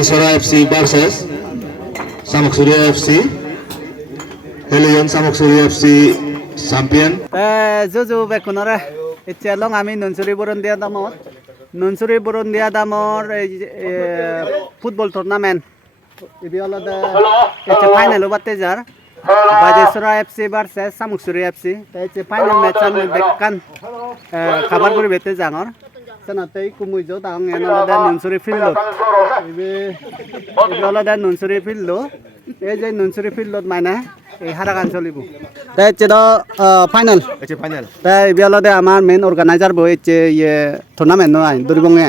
Bajasara FC versus Samuk Surya FC. Helion Samuk Surya FC champion. Jojo bekunore itchelong ami Nunsuri Burondia damor Nunsuri Burondia damor football tournament ibi olode it's a final obatte jar Bajasara FC versus Samuk Surya FC it's a final match an bekkan khabar kori bete jangor sanatei kumuijo tang olode Nunsuri field ibi olode Nunsuri field এই যে Nunsuri field মানে এই হারাগান চলিব তাই চেদো final এছে final তাই বিয়ালদে আমার main organiser বই যে ইয়ে টুর্নামেন্ট নয় দুরিবঙ্গে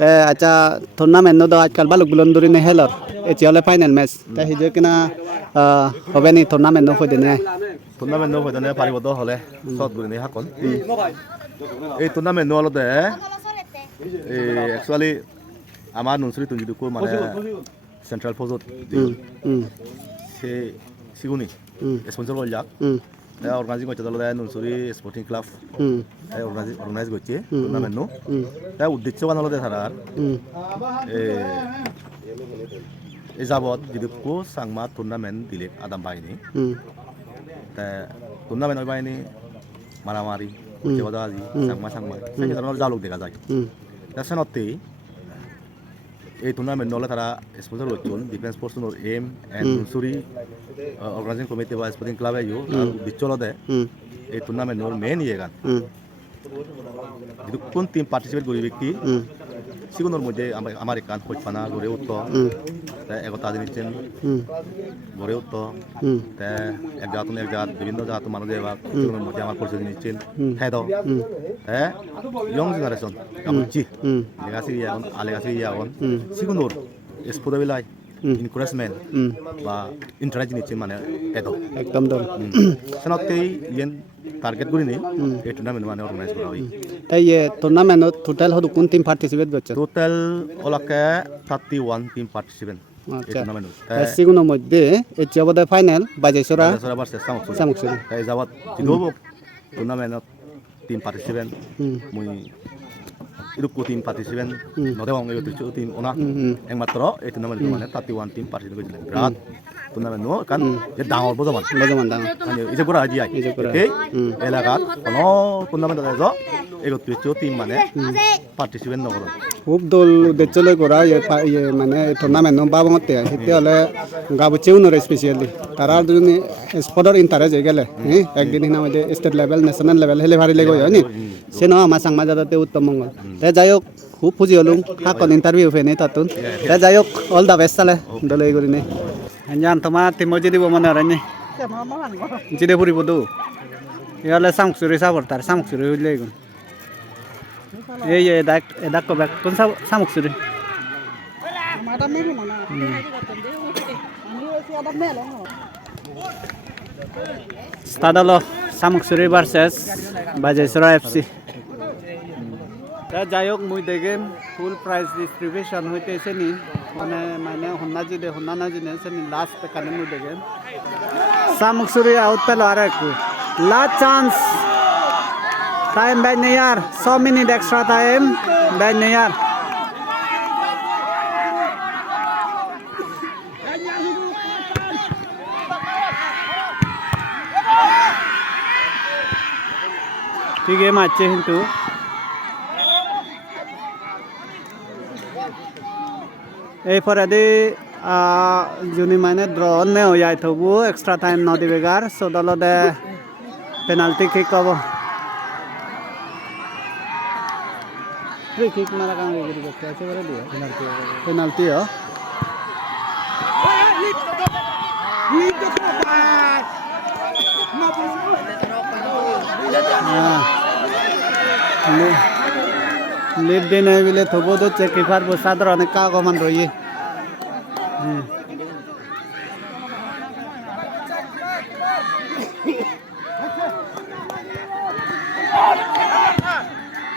তাই আচ্ছা টুর্নামেন্ট নো আজকাল বালুক বুলন্দুরি নে হেলর এছে হলে ফাইনাল ম্যাচ তাই হিজে কিনা হবে নি টুর্নামেন্ট নো ফইদে নে টুর্নামেন্ট নো হইতানে পারিব দ হলে শট গুলি নে হাকন এই টুর্নামেন্ট নো হলতে অ্যাকচুয়ালি আমার Nunsuri তুঞ্জিদুকো মানে সেন্ট্রাল ফোজত সে সিগুনি স্পন্সর হল যাক অর্গানাইজিং করছে তাহলে Nunsuri স্পোর্টিং ক্লাব অর্গানাইজ করছে টুর্নামেন্ট নো তাই উদ্দেশ্য বানালো তারার এই যাবত যদি কো সাংমা টুর্নামেন্ট দিলে আদাম বাহিনী তা টুর্নামেন্ট ওই বাহিনী মারামারি বাজি সাংমা সেই ধরনের জালুক দেখা যায় তা সেনতেই এই টুর্নামেন্ট নলে তারা স্পন্সর হচ্ছেন ডিফেন্স ফোর্সন এম এন্ড Nunsuri অর্গানাইজিং কমিটি বা স্পোর্টিং ক্লাব আইও বিচলতে এই টুর্নামেন্ট নর মেন ইয়েগান যদি কোন টিম পার্টিসিপেট করি ব্যক্তি সিগুনোর মধ্যে আমার কান হইপানা গড়ে উঠত একতা দিচ্ছেন গড়ে উঠত এক জাত বিভিন্ন জাত মানুষ এবার সিগুনোর মধ্যে আমার পরিচয় নিচ্ছেন খেদ ইয়ং জেনারেশন জি লেগাসি ইয়াগন আলেগাসি ইয়াগন সিগুনোর স্পোর্টবিলাই encouragement বা ইন্টারেস্ট নিচ্ছেন মানে একদম দল সেনতেই ইয়েন টার্গেট করি নি এই টুর্নামেন্ট মানে অর্গানাইজ করা হয় তাই টুর্নামেন্ট টোটাল হল কোন টিম পার্টিসিপেট করছে টোটাল ওলাকে 31 টিম পার্টিসিপেন্ট এই টুর্নামেন্ট সিগুনোর মধ্যে এটি অবদায় final Bajasara versus Samuk Surya তাই যাবত জিদো টুর্নামেন্টত টিম পার্টিসিপেন্ট মুই ইরুকো টিম পার্টিসিপেন্ট নদেওং এই টিম ওনা একমাত্র এই টুর্নামেন্ট মানে 31 টিম পার্টিসিপেট করেছিল বিরাট টুর্নামেন্ট নো কারণ যে ডাঙর বজমান ডাঙর মানে এই যে পুরা আজিয়াই এই এলাকাত কোনো টুর্নামেন্ট আছে এগো টিম মানে পার্টিসিপেট নকরে খুব দল উদ্দেশ্যলৈ করা মানে টুর্নামেন্ট বাবঙতে তেতিয়াহ'লে গাবুচেও নৰে স্পেচিয়েলি তারা দুজন স্পটৰ ইণ্টাৰেষ্ট হৈ গেলে একদিন সিনা মধ্যে স্টেট লেভেল ন্যাশনাল লেভেল হেলে ভারি লেগো হয় নি সে ন আমার সাংমা যাতে উত্তম মঙ্গল তে যাই হোক খুব খুঁজি হলুম হাকন ইন্টারভিউ ফেনে তাতুন তে যাই হোক অল দা বেস্ট চালে দলৈ কৰি নে জান তোমার টিমত যদি মানে আৰু নি জিদে ফুৰিব দো ইয়ালে Samuk Surya সাপোর্ট তার Samuk Surya হইলে গুণ এই এদাক কবে কোন Samuk Surya স্টার্ট হলো Samuk Surya versus Bajasara FC যাই হোক মুই দেখেন ফুল প্রাইজ ডিস্ট্রিবিউশন হইতেছে নি মানে হন্না না জিনে লাস্ট কানে মুই দেখেন Samuk Surya আউট পেল আর একটু লাস্ট চান্স টাইম বাই নেয়ার 100 মিনিট এক্সট্রা টাইম বাই নেয়ার ঠিক গেম আছে কিন্তু এই পরাদি জুনি মানে ড্র নে হৈ যায় থবো এক্সট্রা টাইম ন দিবেগার সো দলদে পেনাল্টি কিক হব ফ্রি কিক মারা কাম রেডি করতে আছে বলে দিও পেনাল্টি হ লিড দিন হয়ে গেলে থবো তো কিপার বসাদর অনেক কাগমান রয়ে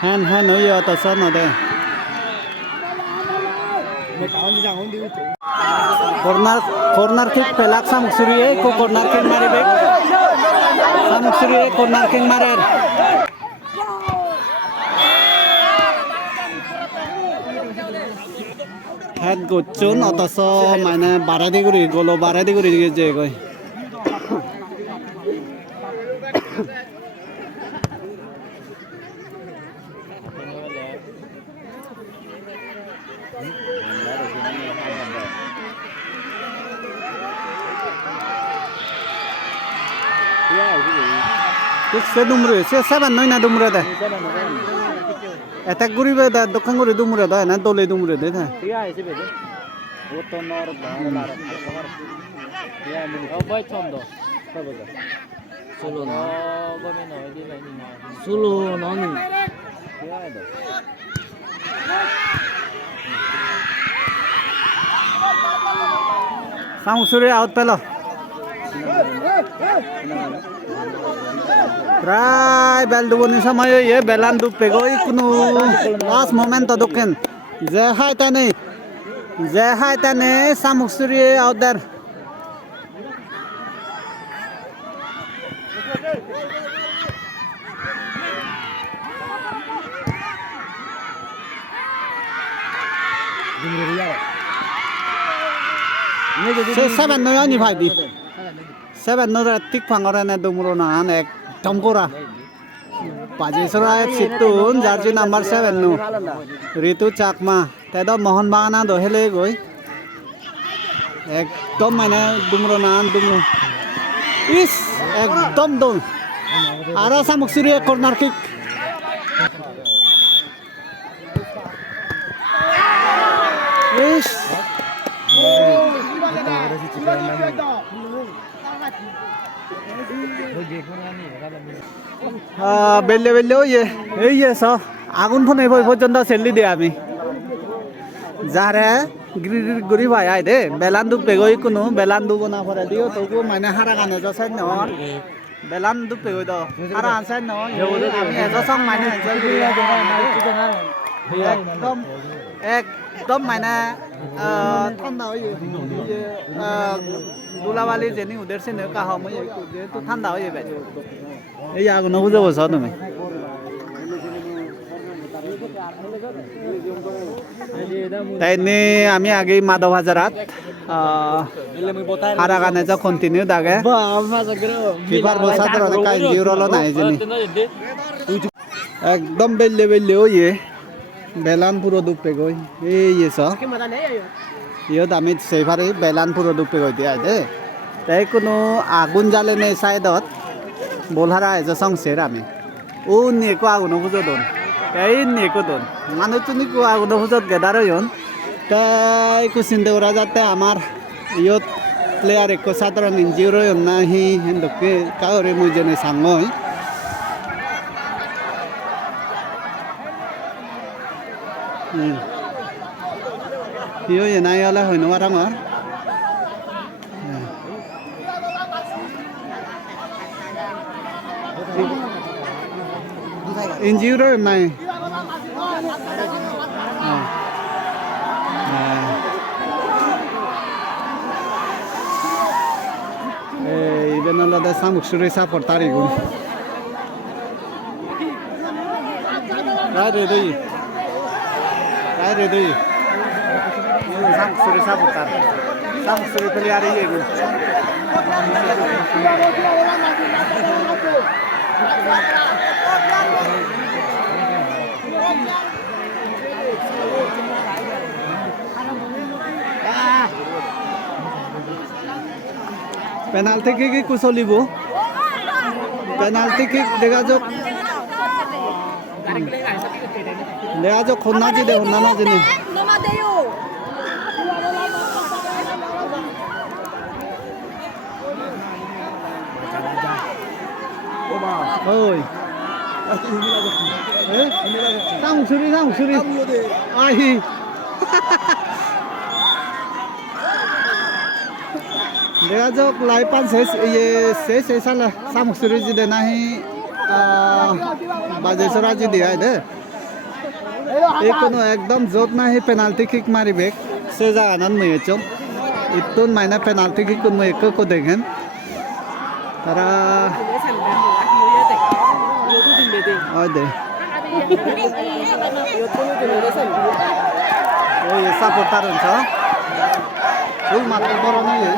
হ্যান হই অত সন দে কর্নার কিক পেলাক Samuk Surya को কর্নার কিক মারিবে Samuk Surya কর্নার কিক মারে হেড গচ্ছুন অথচ মানে বাড়াদি করি গলো বাড়াদি করি যে কই সে ডুমরে সে সেভেন নয় না ডুমরে দে এটাক ঘুরিবে দে দক্ষিণ করে ডুমরে দেয় না দলে ডুমরে দে হ্যাঁ সামুসুরি আউট পেল প্রায় বেল দুবনি সময় ये বেলান ডুববে গই কোনো লাস্ট মোমেন্ট দক্ষিণ যে হাই তানে সামুসুরি আউট দেয়ার seven no ani bhai di seven no tik phangora na dumro na ek tomkora Pajisora situn jarji number 7 no Ritu Chakma tedo Mohan Bagana do hele goi ekdom mane dumro na dumro is ekdom dom ara samuksuri corner kick is বেলে বেলে এই আগুন ফোনে পর্যন্ত সেলি দে আমি যারে গরি ভাই আই দে বেলান দুপ পেগই কোনো বেলান দুব না পরে দিও তোকো মানে হারা গানে জসাই ন বেলান দুপ পেগই দ হারা আনসাই ন আমি এজ সং মানে একদম মানে ঠান্ডা হয়ে দুলাবালি যেনি উদেরছে নে কাহ মই তো ঠান্ডা হয়ে যাবে এই আগুন বুঝে বসো তুমি তাই নে আমি আগে মাধব হাজারাত হারা গানে যা কন্টিনিউ দাগে ফিফার বসাতে কাই জিরোলো নাই জানি একদম বেলে বেলে ওয়ে বেলান পুরো ডুববে গই এই ইয়ত আমি সেইভাবে বেলান পুরো ডুববে গই দিয়া দে তাই কোনো আগুন জ্বালে নেই সাইডত বলহারা এজ সংসের আমি ও নেকো আগুন বুঝো দন তাই নেকো দন মানুষ তুমি কো আগুন বুঝত গেদার হইন তাই কুচিন্তা করা যাতে আমার ইয়ত প্লেয়ার একো সাধারণ ইঞ্জিওর হইন না হি হেন্দকে কাউরে মুই জেনে সাংই Iyo yan ay ala hoy no warang or. Injuro mai. Iben ala da samuksuri supportari gun. Right ready. Ready. Samuksuri saputar. Samuksuri pelihara ini. Penalti kick kusolibu. Penalti kick dekajok. Dekajok khonna ji de honna na jini. Ôi. Samuksuri. Ai. দেখা যাক লাইপান শেষ সালে সামুকসুরি যদি নাহি বাজেশ্বরা যদি আয় দে এই কোনো একদম জোত নাহি পেনাল্টি কিক মারিবে সে জাগানান মুয়ে চম ইতুন মাইনা পেনাল্টি কিক কোন মুয়ে কো দেখেন তারা ওই দে यो सपोर्टर हुन्छ फुल मात्र बढाउनु यो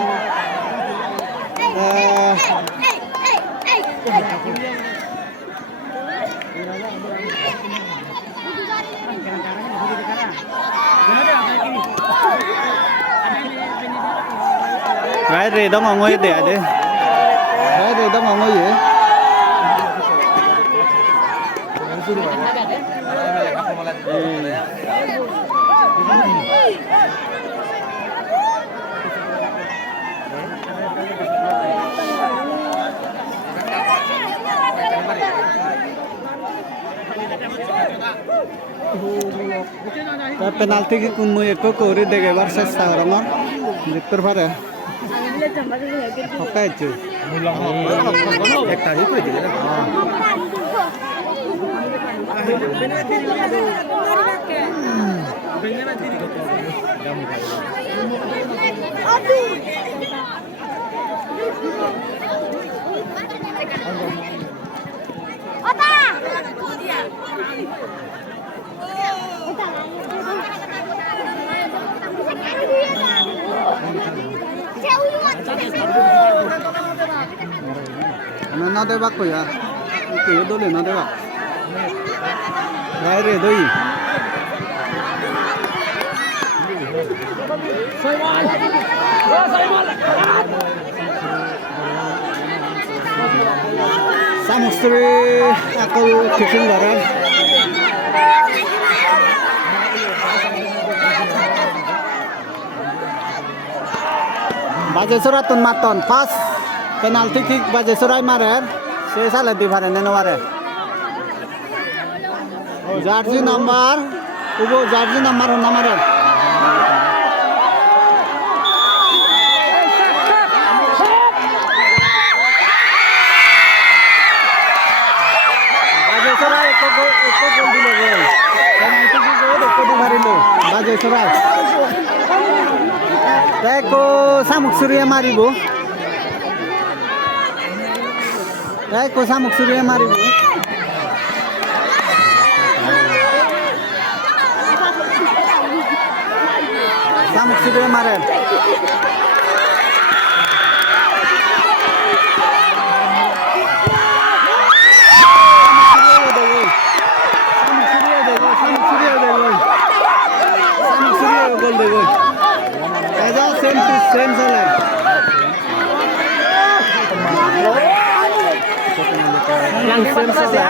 Gái rì đó mà ngồi để đi. Gái rì đó mà ngồi gì? Penalti ki kun mu ekko kori dege versus Saurangor. Victor Fare. Apa itu? Ekta itu aja. Nó đây bác rồi à? Cứ đôi lên nó đây bác. Gái rồi đây. Samustri aku kicking barang. Bajasura tun maton pas penalti kick Bajasura marer. Saya salah di mana nenaware. Jersey number, ubo jersey number namarer. Bajasura ekko gol dilo gol. Penalti kick gol ekko di marilo. Bajasura. Eko Samuk Surya maribu. Eko Samuk Surya maribu. Samuk Surya maren. Samuk Surya gol de gol. Same to same salah. Yang same salah.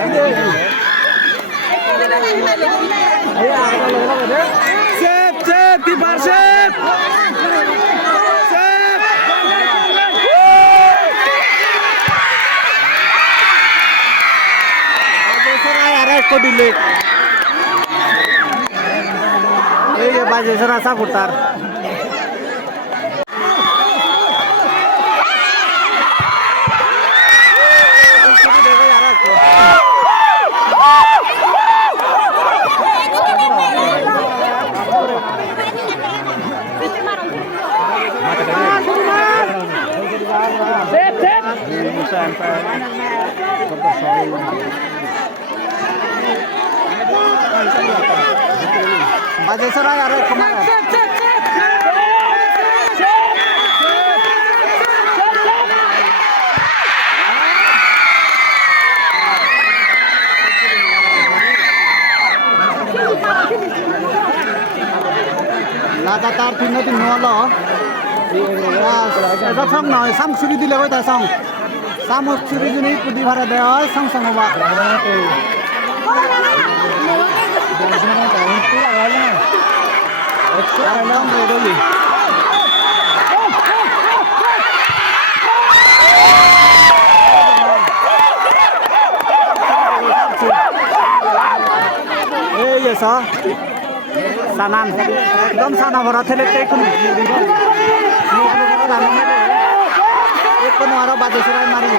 Sep, kiper sep. Sep. Bajasura arek ko dile. Ini Bajasura saputar. Bajasura arek kemana? लगातार 3-0 lo. Ra xong rồi, xong suy đi lên ta xong. Xong một suy đi này cứ đi vào đây xong xong rồi. Eh, ya sah. Sanan, dom sana berat helet tekun. Ekon waro Bajasura mari.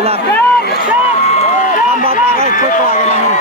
lah. Tambah pakai ikut lagi namun.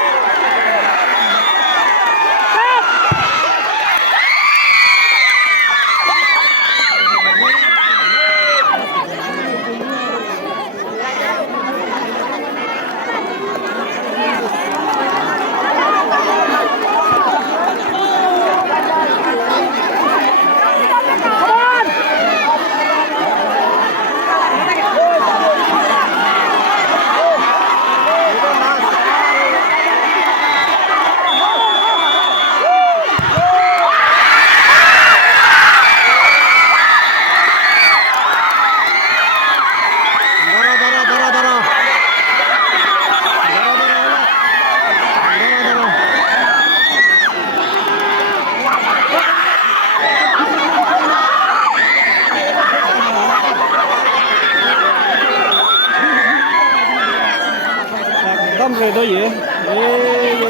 एकदम red हो ये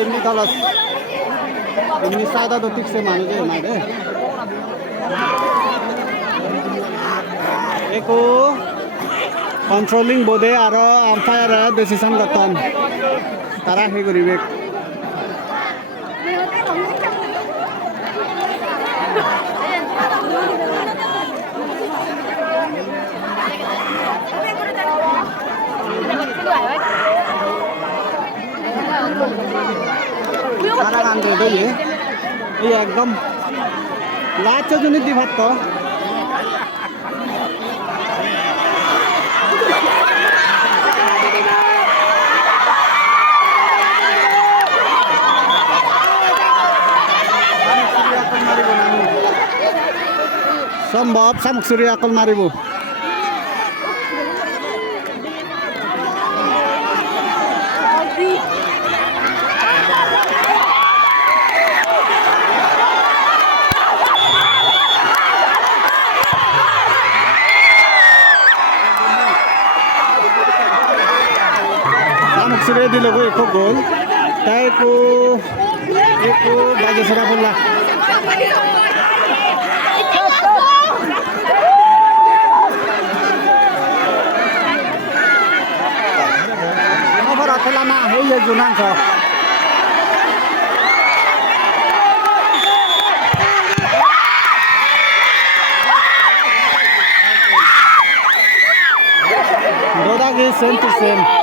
ini kalau ini sada do tik se manu je na de eko controlling bode aro umpire decision gaton tara he goribe সারা গান red হয়ে এই একদম last জন্য দিভাত তো সম্ভব শামুক সুরি আকল মারিব Sudah di logo eko gol, tay eko baja sera bola. Nomor apa lama? Hei Junan so. Doda ke same to same.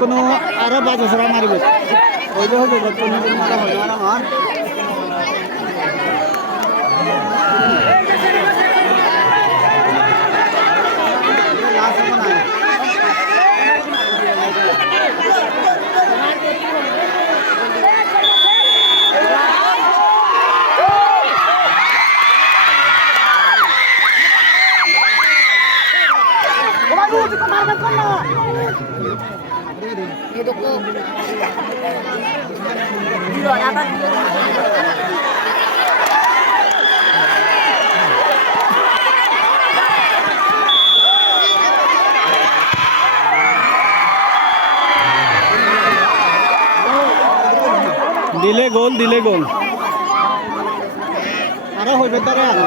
কোনো আরো বাজে সরা মারিবে ওইলে হবে কোনো দিন মারা হবে না আমার লাস্ট মনে হয় দিলে গোল আরো হইবে তারে আরো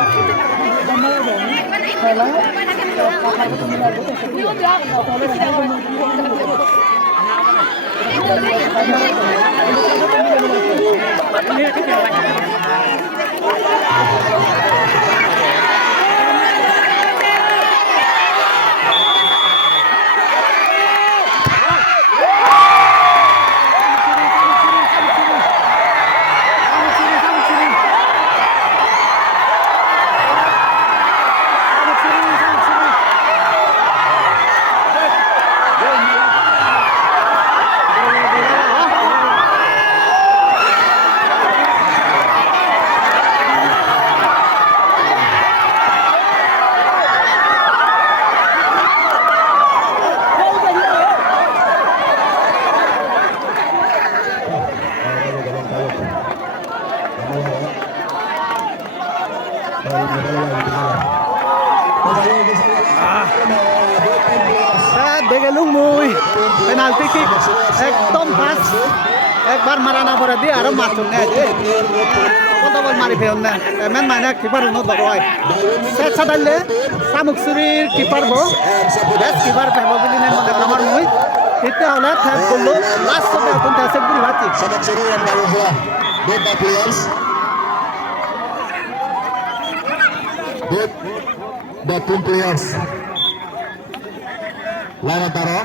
দেখে লুমুই পেনাল্টি কিক একদম ফাস্ট একবার মারা না পড়ে দিয়ে আরো মারছুন না কত বল মারি ফেউন না মেন মাইনা কিপার উনো দরয় সেট সাদাইলে সামুকসুরির কিপার বো বেস্ট কিপার পেবো বলি না মনে আমার মুই হিতে হলে থ্যাপ করলো লাস্ট অফ এখন তাসে পুরি বাতি Samaksuri and Baruzwa, both the players. Both the team players. Lara Taro.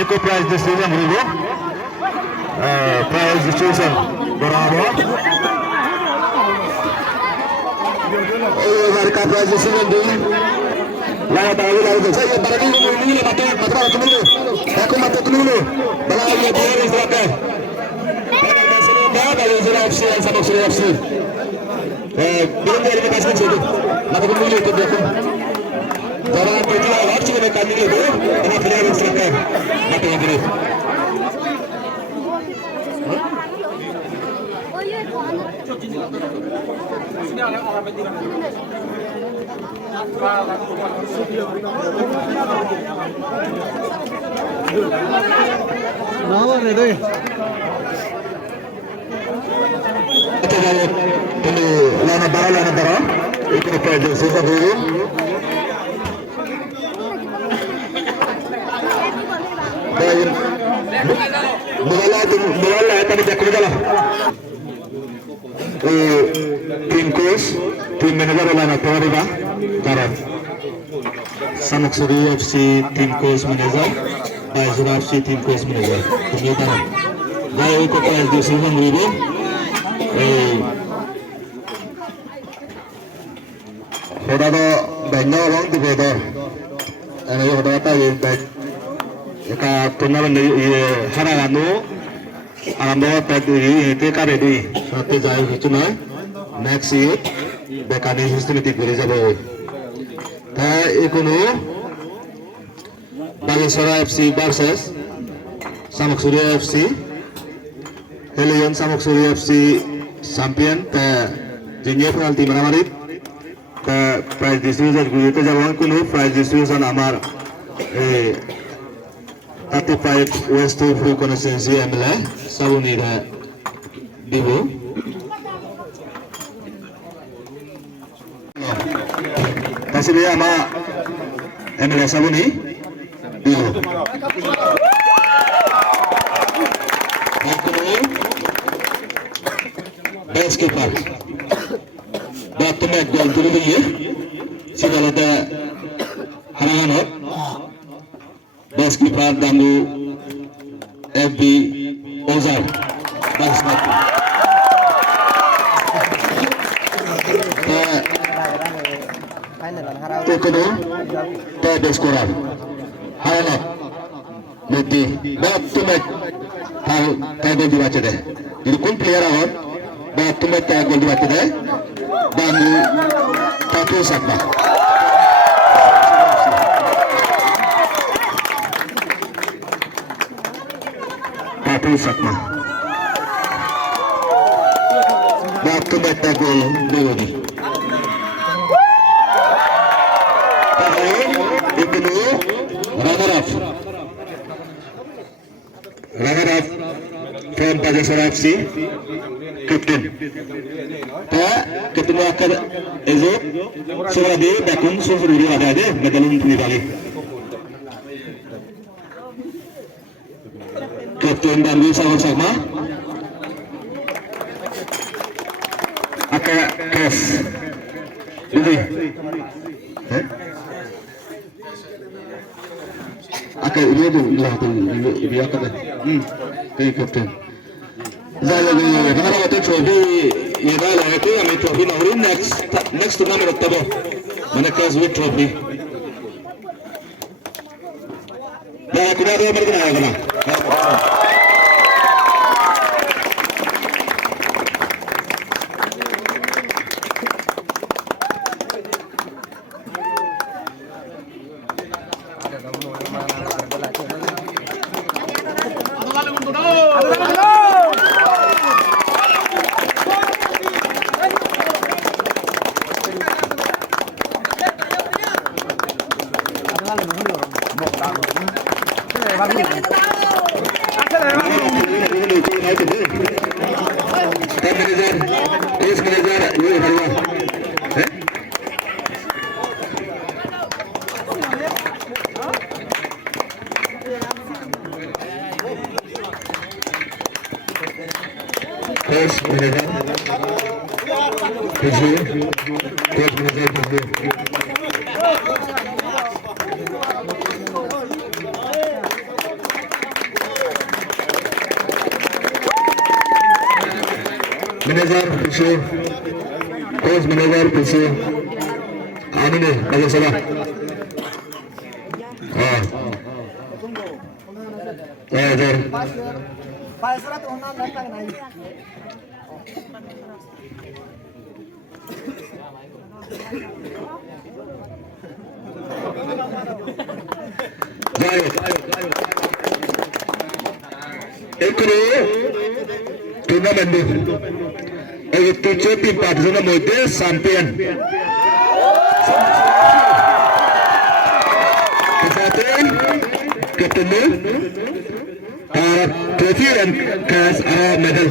Eco prize distribution Rigo. Prize distribution Boraro. Mereka prize distribution dulu. Lara Taro lalu saya barang ini mata dulu. Aku mata dulu. Balai dia boleh silakan. Baruzwa FC dan Samaksuri FC. Belum dari kasih itu. Mata dulu itu dia. Jangan pergi awak cuma kami itu. Karena player yang silakan. Mata dulu. Nah, redo. Kita kalau dulu lana bara itu pada susah dulu. Dan bola tadi jago jalan. Tim coach, tim manager lana Toriba, Karan. Samaksuri FC tim coach manager, Baruzwa FC tim coach manager. Ini Karan. Gaya itu prize distribution Rigo. Hoda do banyak orang di bedor. Ini hoda apa yang baik? Jika turnamen ini haraganu, alam bawa padu ini itu kare di. Nanti jauh itu nih. Next year, bekani systematic beri jabo. Tapi ikunu Baruzwa FC versus Samaksuri FC. Helion Samaksuri FC champion te junior penalti maramarit te prize distribution guite jabon kuno prize distribution amar 35 West Free Constituency MLA Sabuni ra dibo tasiri ama MLA Sabuni dibo best keeper. Back-to-back goal dulu dia. Sudah ada harangan. Best keeper Dangu FB Ozar. Bagus banget. Itu kedua. Best scorer. Harangan. Nanti back-to-back. Tahu dibaca deh. Jadi kun player awal. Back-to-back gol dibaca deh. Dangu Patu Sakma. Patu Sakma. Back-to-back gol Dewi. Itu dulu runner-up from Baruzwa FC. Captain. Ketemu akar Ezok Suradi Bakun Sufuri ada aja medalun Nibali. Captain Dangu sama-sama. Akar Kes. Ini. Akar ini tu lah tu dia akar. Captain. Zala gini, karena waktu trophy ये वाला है तो हमें trophy ना हो रही next tournament रखता है मैंने कैश विद ट्रॉफी मैं कुछ और मेरे को ना आएगा ना Coach manager. Puji. Coach manager Puji. Manager Puji. Coach manager Puji. Anu nih, bagi saya. Manager. Ekro turnamen itu, tujuh tim pada zona mode champion. Kesatuan ketemu, trofi dan kas medal.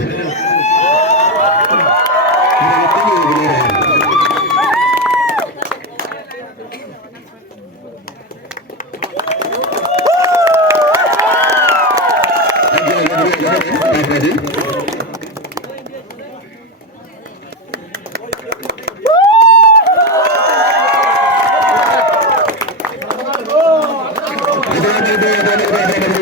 Ada